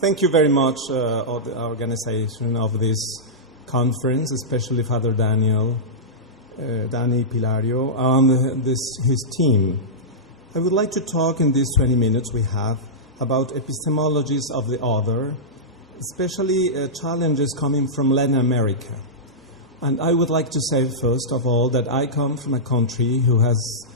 Thank you very much of the organization of this conference, especially Father Danny Pilario, and his team. I would like to talk in these 20 minutes we have about epistemologies of the other, especially challenges coming from Latin America. And I would like to say, first of all, that I come from a country who has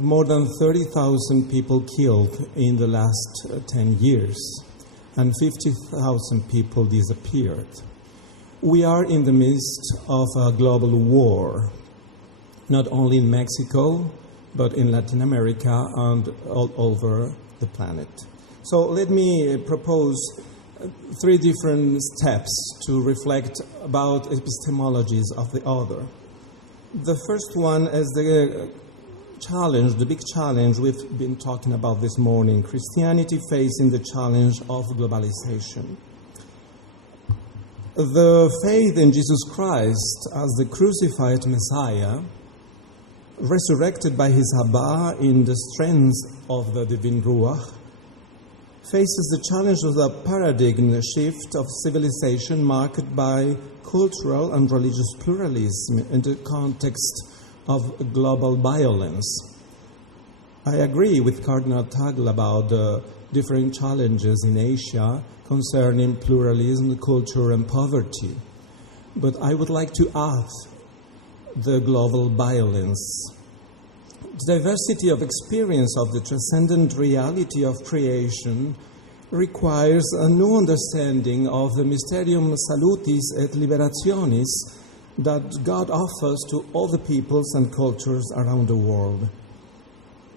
more than 30,000 people killed in the last 10 years, and 50,000 people disappeared. We are in the midst of a global war, not only in Mexico, but in Latin America and all over the planet. So let me propose 3 different steps to reflect about epistemologies of the other. The first one is the big challenge we've been talking about this morning, Christianity facing the challenge of globalization. The faith in Jesus Christ as the crucified Messiah, resurrected by his Abba in the strength of the divine Ruach, faces the challenge of the paradigm shift of civilization marked by cultural and religious pluralism in the context of global violence. I agree with Cardinal Tagle about the different challenges in Asia concerning pluralism, culture, and poverty. But I would like to add the global violence. The diversity of experience of the transcendent reality of creation requires a new understanding of the mysterium salutis et liberationis that God offers to all the peoples and cultures around the world.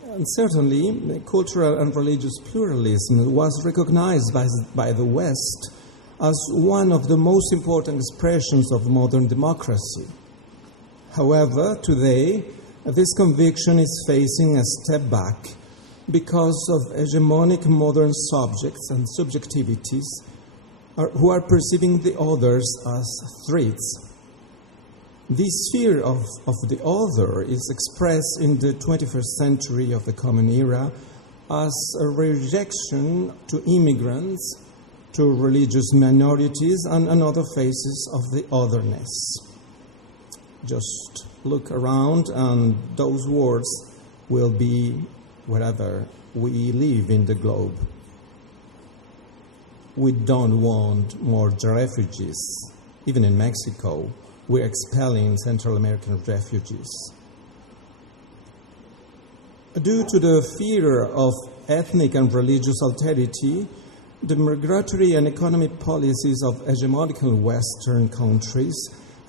And certainly, cultural and religious pluralism was recognized by the West as one of the most important expressions of modern democracy. However, today, this conviction is facing a step back because of hegemonic modern subjects and subjectivities who are perceiving the others as threats. This fear of the other is expressed in the 21st century of the Common Era as a rejection to immigrants, to religious minorities, and other phases of the otherness. Just look around and those words will be wherever we live in the globe. We don't want more refugees. Even in Mexico, we're expelling Central American refugees. Due to the fear of ethnic and religious alterity, the migratory and economic policies of hegemonic Western countries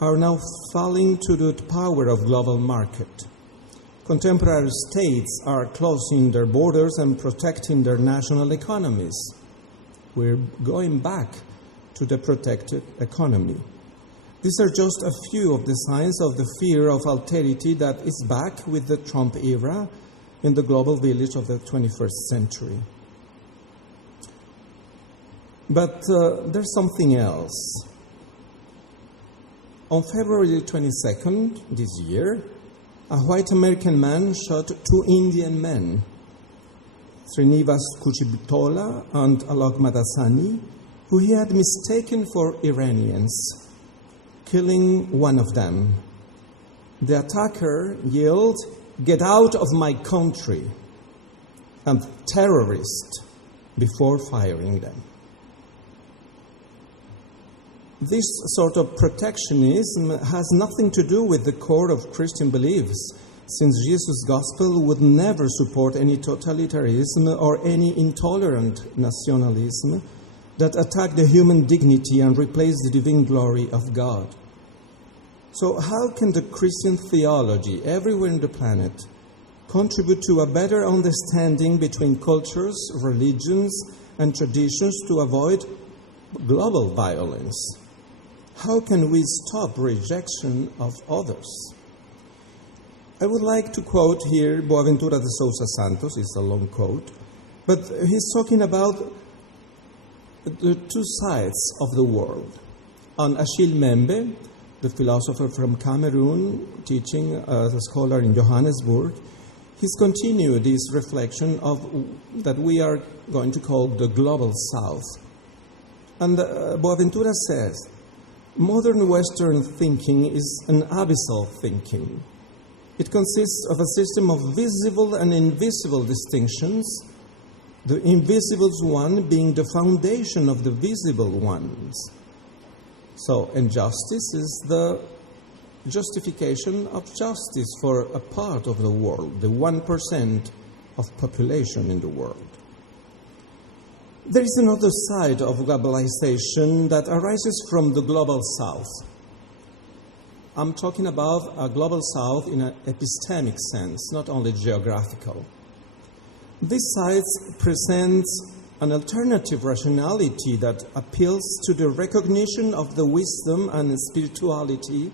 are now falling to the power of global market. Contemporary states are closing their borders and protecting their national economies. We're going back to the protected economy. These are just a few of the signs of the fear of alterity that is back with the Trump era in the global village of the 21st century. But there's something else. On February 22nd this year, a white American man shot 2 Indian men, Srinivas Kuchibtola and Alok Madasani, who he had mistaken for Iranians, killing one of them. The attacker yelled, "Get out of my country," and "terrorist," before firing them. This sort of protectionism has nothing to do with the core of Christian beliefs, since Jesus' gospel would never support any totalitarianism or any intolerant nationalism that attack the human dignity and replace the divine glory of God. So how can the Christian theology everywhere on the planet contribute to a better understanding between cultures, religions, and traditions to avoid global violence? How can we stop rejection of others? I would like to quote here Boaventura de Sousa Santos. It's a long quote, but he's talking about the 2 sides of the world. On Achille Mbembe, the philosopher from Cameroon, teaching as a scholar in Johannesburg, he's continued this reflection of that we are going to call the global South. And Boaventura says, modern Western thinking is an abyssal thinking. It consists of a system of visible and invisible distinctions, the invisible one being the foundation of the visible ones. So, injustice is the justification of justice for a part of the world, the 1% of population in the world. There is another side of globalization that arises from the global south. I'm talking about a global south in an epistemic sense, not only geographical. This side presents an alternative rationality that appeals to the recognition of the wisdom and spirituality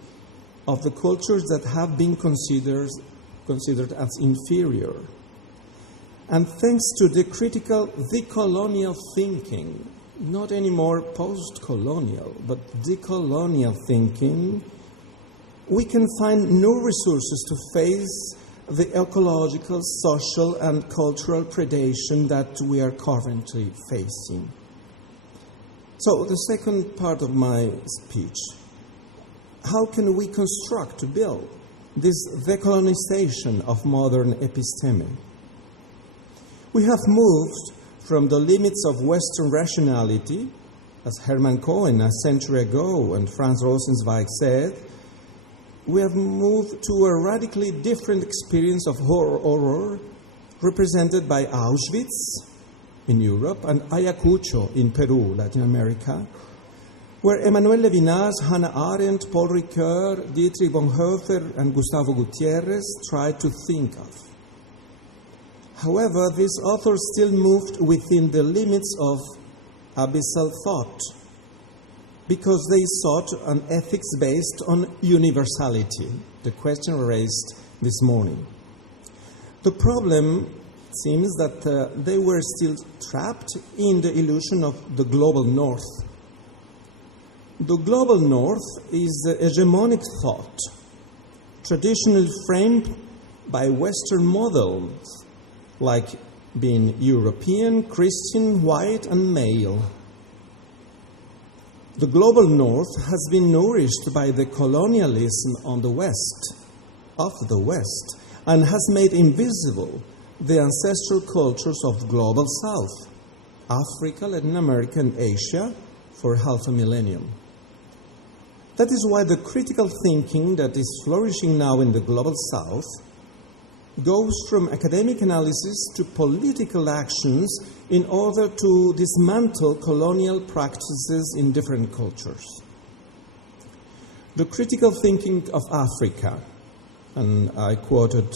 of the cultures that have been considered as inferior. And thanks to the critical decolonial thinking, not anymore post-colonial, but decolonial thinking, we can find new resources to face the ecological, social, and cultural predation that we are currently facing. So, the second part of my speech, how can we construct, build this decolonization of modern episteme? We have moved from the limits of Western rationality, as Hermann Cohen a century ago and Franz Rosenzweig said, we have moved to a radically different experience of horror represented by Auschwitz in Europe and Ayacucho in Peru, Latin America, where Emmanuel Levinas, Hannah Arendt, Paul Ricoeur, Dietrich Bonhoeffer, and Gustavo Gutierrez tried to think of. However, these authors still moved within the limits of abyssal thought because they sought an ethics based on universality, the question raised this morning. The problem seems that they were still trapped in the illusion of the global north. The global north is the hegemonic thought, traditionally framed by Western models, like being European, Christian, white, and male. The global north has been nourished by the colonialism of the West, and has made invisible the ancestral cultures of global south, Africa, Latin America, and Asia, for half a millennium. That is why the critical thinking that is flourishing now in the global south goes from academic analysis to political actions in order to dismantle colonial practices in different cultures. The critical thinking of Africa, and I quoted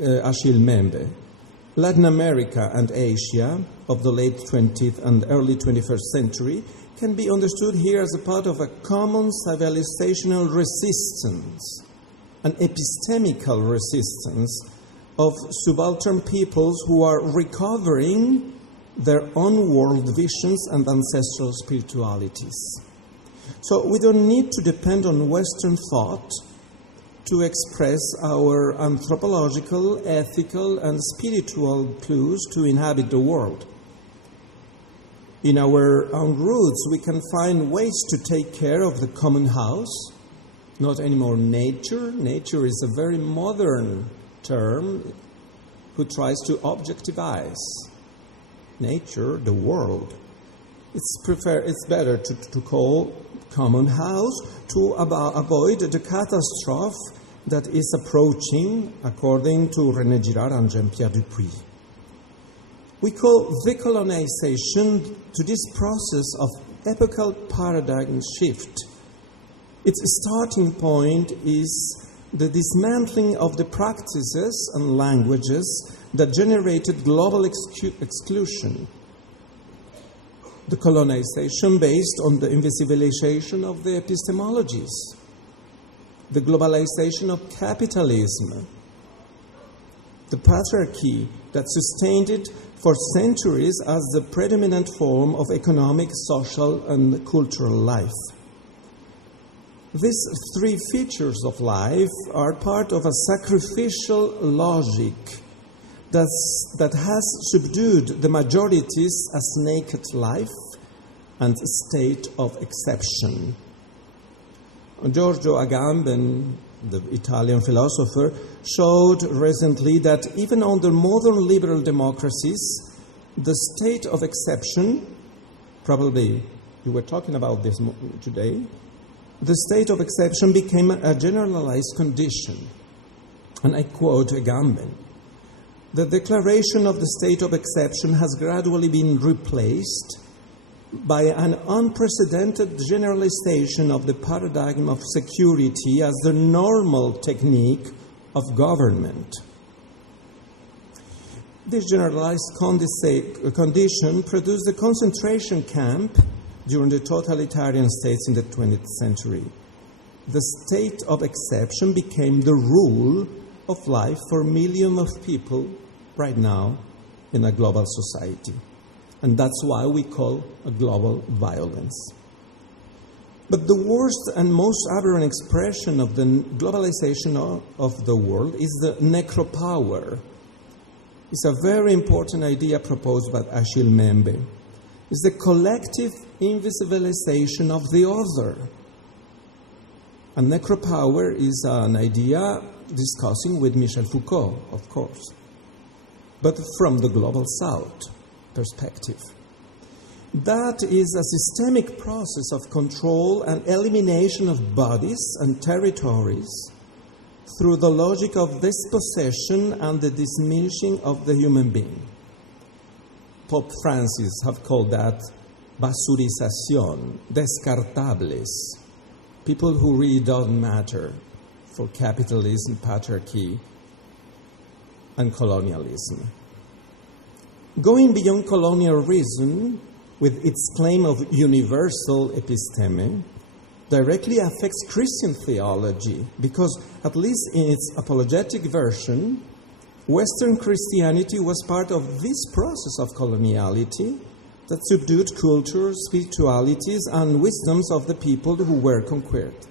Achille Mbembe, Latin America and Asia of the late 20th and early 21st century can be understood here as a part of a common civilizational resistance, an epistemical resistance of subaltern peoples who are recovering their own world visions and ancestral spiritualities. So we don't need to depend on Western thought to express our anthropological, ethical, and spiritual clues to inhabit the world. In our own roots, we can find ways to take care of the common house, not anymore nature. Nature is a very modern term who tries to objectivize nature, the world. It's better to call common house to avoid the catastrophe that is approaching, according to René Girard and Jean-Pierre Dupuy. We call decolonization to this process of epochal paradigm shift. Its starting point is the dismantling of the practices and languages that generated global exclusion. The colonization based on the invisibilization of the epistemologies, the globalization of capitalism, the patriarchy that sustained it for centuries as the predominant form of economic, social, and cultural life. These three features of life are part of a sacrificial logic that has subdued the majorities as naked life and state of exception. Giorgio Agamben, the Italian philosopher, showed recently that even under modern liberal democracies, the state of exception, probably you were talking about this today, the state of exception became a generalized condition. And I quote Agamben, "The declaration of the state of exception has gradually been replaced by an unprecedented generalization of the paradigm of security as the normal technique of government." This generalized condition produced the concentration camp during the totalitarian states in the 20th century. The state of exception became the rule of life for millions of people right now in a global society. And that's why we call a global violence. But the worst and most aberrant expression of the globalization of the world is the necropower. It's a very important idea proposed by Achille Mbembe. It's the collective invisibilization of the other. And necropower is an idea discussing with Michel Foucault, of course, but from the global south perspective. That is a systemic process of control and elimination of bodies and territories through the logic of dispossession and the diminishing of the human being. Pope Francis have called that basurización, descartables, people who really don't matter for capitalism, patriarchy, and colonialism. Going beyond colonial reason, with its claim of universal episteme, directly affects Christian theology, because at least in its apologetic version, Western Christianity was part of this process of coloniality that subdued cultures, spiritualities, and wisdoms of the people who were conquered.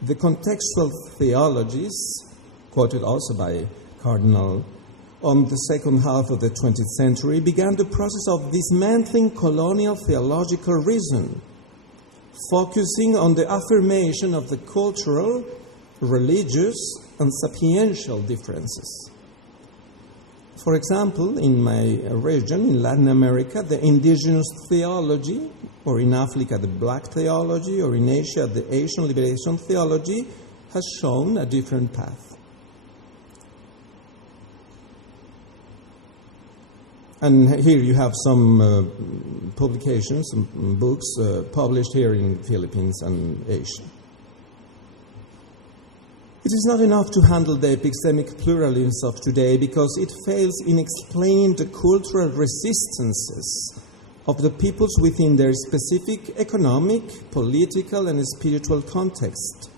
The contextual theologies, quoted also by Cardinal, on the second half of the 20th century, began the process of dismantling colonial theological reason, focusing on the affirmation of the cultural, religious, and sapiential differences. For example, in my region, in Latin America, the indigenous theology, or in Africa, the black theology, or in Asia, the Asian liberation theology, has shown a different path. And here you have some publications, some books published here in Philippines and Asia. It is not enough to handle the epistemic pluralism of today because it fails in explaining the cultural resistances of the peoples within their specific economic, political, and spiritual context,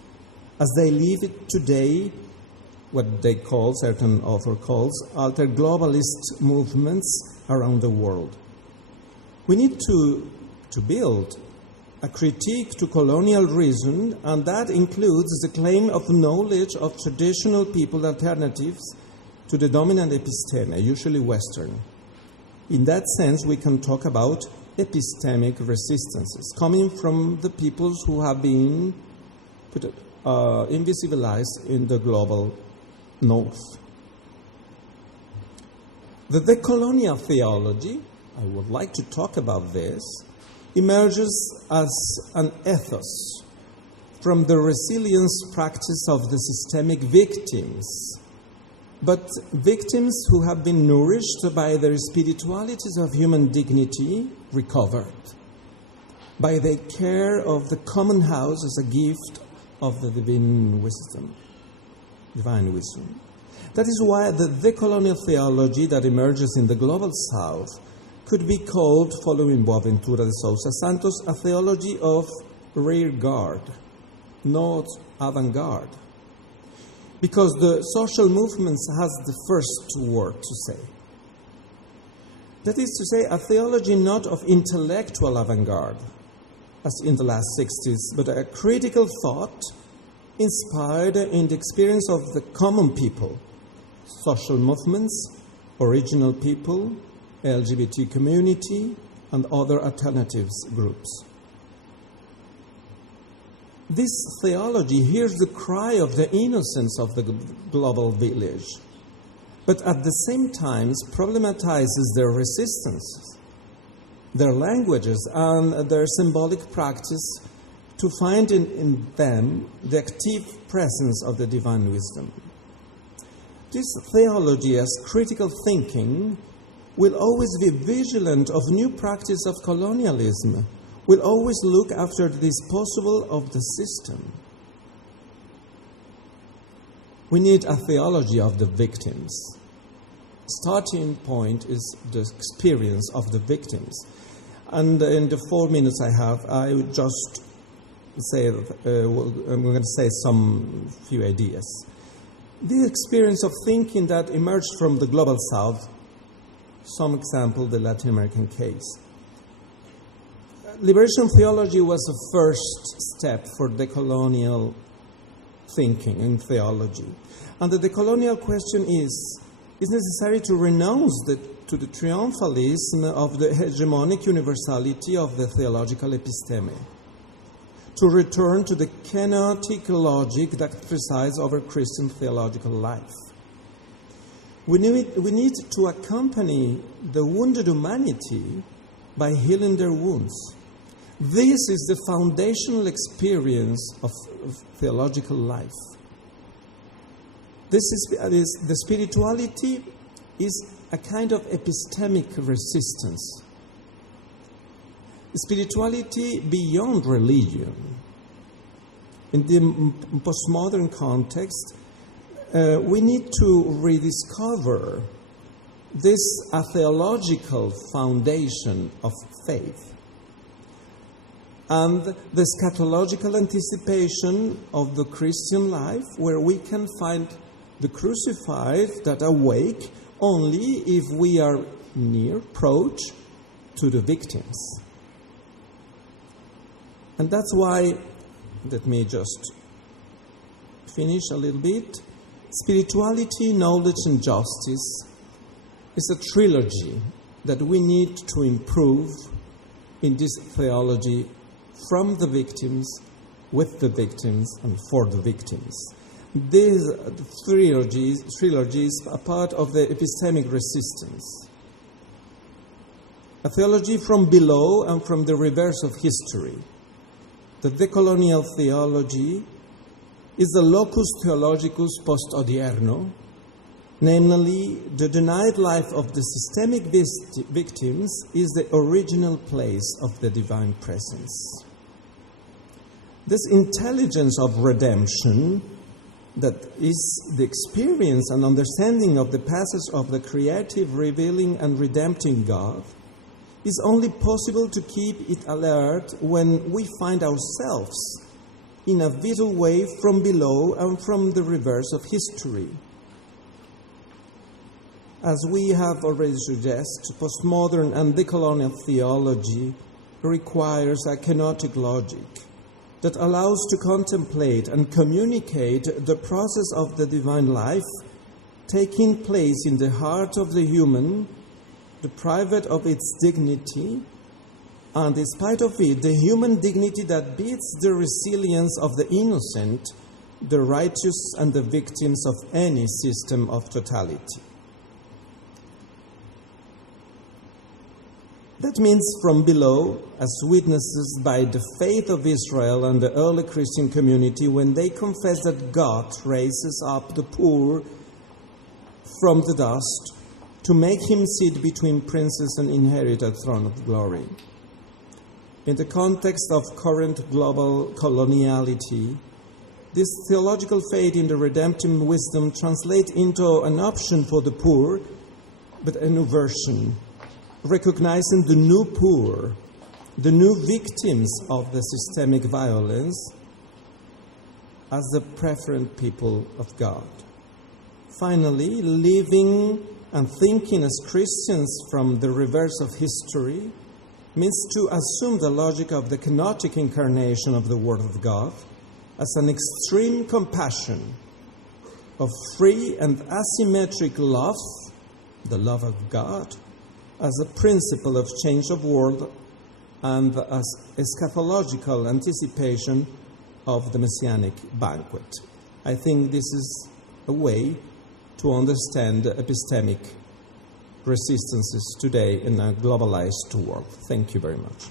as they live it today, what they call, certain author calls, alter globalist movements around the world. We need to build a critique to colonial reason, and that includes the claim of knowledge of traditional people alternatives to the dominant episteme, usually Western. In that sense, we can talk about epistemic resistances coming from the peoples who have been invisibilized in the global North. The decolonial theology, I would like to talk about this, emerges as an ethos from the resilience practice of the systemic victims, but victims who have been nourished by their spiritualities of human dignity recovered, by their care of the common house as a gift of the divine wisdom. That is why the decolonial theology that emerges in the global south could be called, following Boaventura de Sousa Santos, a theology of rear guard, not avant-garde. Because the social movements has the first word to say. That is to say, a theology not of intellectual avant-garde, as in the last 60s, but a critical thought inspired in the experience of the common people, social movements, original people, LGBT community, and other alternatives groups. This theology hears the cry of the innocence of the global village, but at the same time problematizes their resistance, their languages, and their symbolic practice to find in them the active presence of the divine wisdom. This theology as critical thinking will always be vigilant of new practice of colonialism, will always look after the disposal of the system. We need a theology of the victims. Starting point is the experience of the victims. And in the 4 minutes I have, I would just say, I'm going to say some few ideas. The experience of thinking that emerged from the global south, some example, the Latin American case. Liberation theology was the first step for decolonial thinking and theology. And the decolonial question is necessary to renounce to the triumphalism of the hegemonic universality of the theological episteme, to return to the kenotic logic that presides over Christian theological life. We need to accompany the wounded humanity by healing their wounds. This is the foundational experience of theological life. The spirituality is a kind of epistemic resistance. Spirituality beyond religion. In the postmodern context, we need to rediscover this theological foundation of faith and the eschatological anticipation of the Christian life, where we can find the crucified that awake only if we are near approach to the victims. And that's why, let me just finish a little bit. Spirituality, knowledge, and justice is a trilogy that we need to improve in this theology from the victims, with the victims, and for the victims. These trilogies are part of the epistemic resistance. A theology from below and from the reverse of history. The decolonial theology is the locus theologicus post-odierno, namely, the denied life of the systemic victims is the original place of the divine presence. This intelligence of redemption, that is the experience and understanding of the passage of the creative, revealing, and redempting God, is only possible to keep it alert when we find ourselves in a vital way from below and from the reverse of history. As we have already suggested, postmodern and decolonial theology requires a kenotic logic that allows to contemplate and communicate the process of the divine life taking place in the heart of the human, deprived of its dignity, and in spite of it, the human dignity that beats the resilience of the innocent, the righteous, and the victims of any system of totality. That means from below, as witnesses by the faith of Israel and the early Christian community, when they confess that God raises up the poor from the dust to make him sit between princes and inherit a throne of glory. In the context of current global coloniality, this theological faith in the redemptive wisdom translates into an option for the poor, but a new version, recognizing the new poor, the new victims of the systemic violence, as the preferred people of God. Finally, living and thinking as Christians from the reverse of history means to assume the logic of the kenotic incarnation of the Word of God as an extreme compassion of free and asymmetric love, the love of God, as a principle of change of world and as eschatological anticipation of the Messianic banquet. I think this is a way to understand epistemic resistances today in a globalized world. Thank you very much.